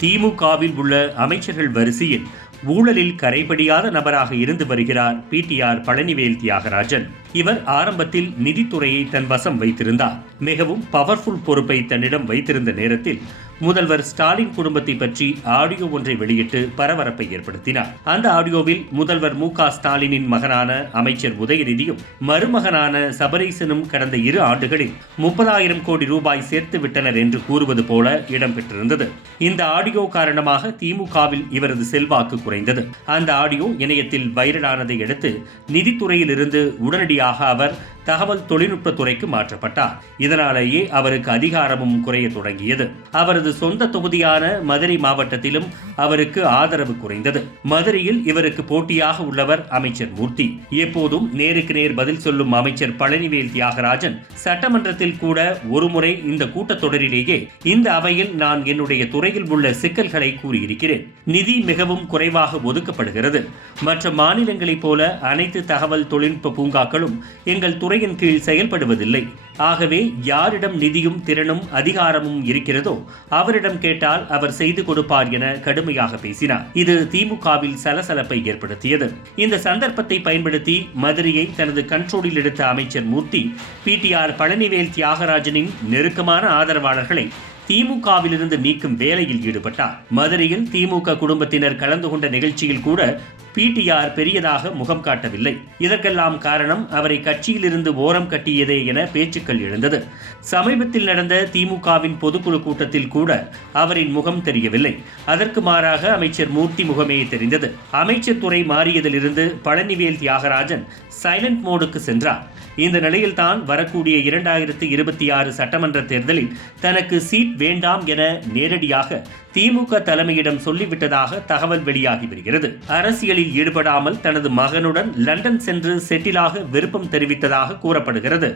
திமுகவில் உள்ள அமைச்சர்கள் வரிசையில் ஊழலில் கரைபடியாத நபராக இருந்து வருகிறார் பிடிஆர் பழனிவேல் தியாகராஜன். இவர் ஆரம்பத்தில் நிதித்துறையை தன் வசம் வைத்திருந்தார். மிகவும் பவர்ஃபுல் பொறுப்பை தன்னிடம் வைத்திருந்த நேரத்தில் முதல்வர் ஸ்டாலின் குடும்பத்தை பற்றி ஆடியோ ஒன்றை வெளியிட்டு பரபரப்பை ஏற்படுத்தினார். அந்த ஆடியோவில் முதல்வர் மு க ஸ்டாலினின் மகனான அமைச்சர் உதயநிதியும் மருமகனான சபரீசனும் கடந்த இரு ஆண்டுகளில் முப்பதாயிரம் கோடி ரூபாய் சேர்த்து விட்டனர் என்று கூறுவது போல இடம்பெற்றிருந்தது இந்த ஆடியோ காரணமாக திமுகவில் இவரது செல்வாக்கு குறைந்தது. அந்த ஆடியோ இணையத்தில் வைரலானதை அடுத்து நிதித்துறையிலிருந்து உடனடியாக அவர் தகவல் தொழில்நுட்பத் துறைக்கு மாற்றப்பட்டார். இதனாலேயே அவருக்கு அதிகாரமும் குறைய தொடங்கியது. அவரது சொந்த தொகுதியான மதுரை மாவட்டத்திலும் அவருக்கு ஆதரவு குறைந்தது. மதுரையில் இவருக்கு போட்டியாக உள்ளவர் அமைச்சர் மூர்த்தி. எப்போதும் நேருக்கு நேர் பதில் சொல்லும் அமைச்சர் பழனிவேல் தியாகராஜன். சட்டமன்றத்தில் கூட ஒருமுறை இந்த கூட்டத்தொடரிலேயே இந்த அவையில் நான் என்னுடைய துறையில் உள்ள சிக்கல்களை கூறியிருக்கிறேன். நிதி மிகவும் குறைவாக ஒதுக்கப்படுகிறது. மற்ற மாநிலங்களைப் போல அனைத்து தகவல் தொழில்நுட்ப பூங்காக்களும் எங்கள் துறை துறையின் கீழ் செயல்படுவதில்லை. ஆகவே யாரிடம் நிதியும் திறனும் அதிகாரமும் இருக்கிறதோ அவரிடம் கேட்டால் அவர் செய்து கொடுப்பார் என கடுமையாக பேசினார். இது திமுகவில் சலசலப்பை ஏற்படுத்தியது. இந்த சந்தர்ப்பத்தை பயன்படுத்தி மதுரையை தனது கண்ட்ரோலில் எடுத்த அமைச்சர் மூர்த்தி பிடிஆர் பழனிவேல் தியாகராஜனின் நெருக்கமான ஆதரவாளர்களை திமுகவிலிருந்து நீக்கும் வேலையில் ஈடுபட்டார். மதுரையில் திமுக குடும்பத்தினர் கலந்து கொண்ட நிகழ்ச்சியில் கூட பிடிஆர் பெரியதாக முகம் காட்டவில்லை. இதற்கெல்லாம் காரணம் அவரை கட்சியிலிருந்து ஓரம் கட்டியதே என பேச்சுக்கள் எழுந்தது. சமீபத்தில் நடந்த திமுகவின் பொதுக்குழு கூட்டத்தில் கூட அவரின் முகம் தெரியவில்லை. அதற்கு மாறாக அமைச்சர் மூர்த்தி முகமே தெரிந்தது. அமைச்சர் துறை மாறியதிலிருந்து பழனிவேல் தியாகராஜன் சைலண்ட் மோடுக்கு சென்றார். இந்த நிலையில்தான் வரக்கூடிய இரண்டாயிரத்தி இருபத்தி ஆறு சட்டமன்ற தேர்தலில் தனக்கு சீட் வேண்டாம் என நேரடியாக திமுக தலைமையிடம் சொல்லிவிட்டதாக தகவல் வெளியாகி வருகிறது. அரசியலில் ஈடுபடாமல் தனது மகனுடன் லண்டன் சென்று செட்டிலாக விருப்பம் தெரிவித்ததாக கூறப்படுகிறது.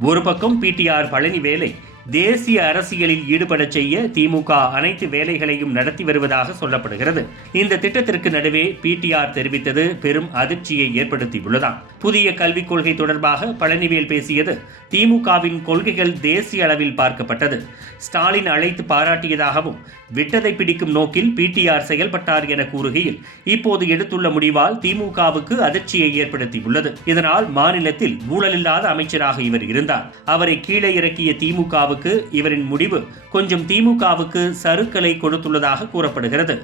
ஒரு பக்கம் பிடிஆர் பழனிவேலை தேசிய அரசியலில் ஈடுபடச் செய்ய திமுக அனைத்து வேலைகளையும் நடத்தி வருவதாக சொல்லப்படுகிறது. இந்த திட்டத்திற்கு நடுவே பிடிஆர் தெரிவித்தது பெரும் அதிர்ச்சியை ஏற்படுத்தியுள்ளதாம். புதிய கல்விக் கொள்கை தொடர்பாக பழனிவேல் பேசியது திமுகவின் கொள்கைகள் தேசிய அளவில் பார்க்கப்பட்டது. ஸ்டாலின் அழைத்து பாராட்டியதாகவும் விட்டதை பிடிக்கும் நோக்கில் பிடிஆர் செயல்பட்டார் என கூறுகையில் இப்போது எடுத்துள்ள முடிவால் திமுகவுக்கு அதிர்ச்சியை ஏற்படுத்தியுள்ளது. இதனால் மாநிலத்தில் ஊழலில்லாத அமைச்சராக இவர் இருந்தார். அவரை கீழே இறக்கிய திமுகவுக்கு இவரின் முடிவு கொஞ்சம் திமுகவுக்கு சருக்களை கொடுத்துள்ளதாக கூறப்படுகிறது.